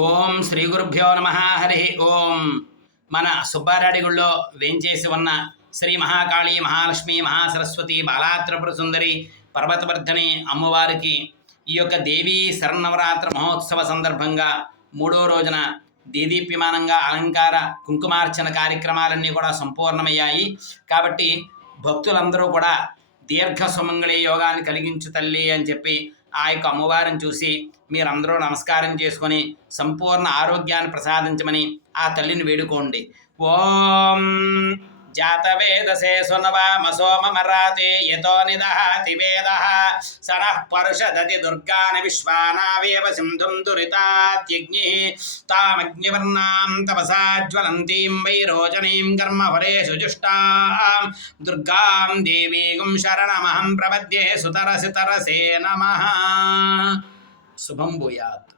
ఓం శ్రీ గురుభ్యో నమ హరి ఓం. మన సుబ్బారాడిగుళ్ళో వేంచేసి ఉన్న శ్రీ మహాకాళి మహాలక్ష్మి మహాసరస్వతి బాలాత్రపుర సుందరి పర్వతవర్ధని అమ్మవారికి ఈ యొక్క దేవీ శరణవరాత్ర మహోత్సవ సందర్భంగా మూడో రోజున దేదీప్యమానంగా అలంకార కుంకుమార్చన కార్యక్రమాలన్నీ కూడా సంపూర్ణమయ్యాయి. కాబట్టి భక్తులందరూ కూడా దీర్ఘ సుమంగళి యోగాన్ని కలిగించు తల్లి అని చెప్పి ఆ యొక్క అమ్మవారిని చూసి మీరందరూ నమస్కారం చేసుకొని సంపూర్ణ ఆరోగ్యాన్ని ప్రసాదించమని ఆ తల్లిని వేడుకోండి. ఓం జాతవేదసే సునవామ సోమమరాతే యతో నిదహాతి వేద సరః పరుషదతి దుర్గాని విశ్వానావేవ సింధుం దురితాత్యగ్ని తామగ్నివర్ణాం తపసా జ్వలంతీం వైరోచనీం కర్మఫలేషు జుష్టాం దుర్గాం దేవీగుం శరణమహం ప్రపద్యే సుతరసి తరసే నమః శుభం భూయాత్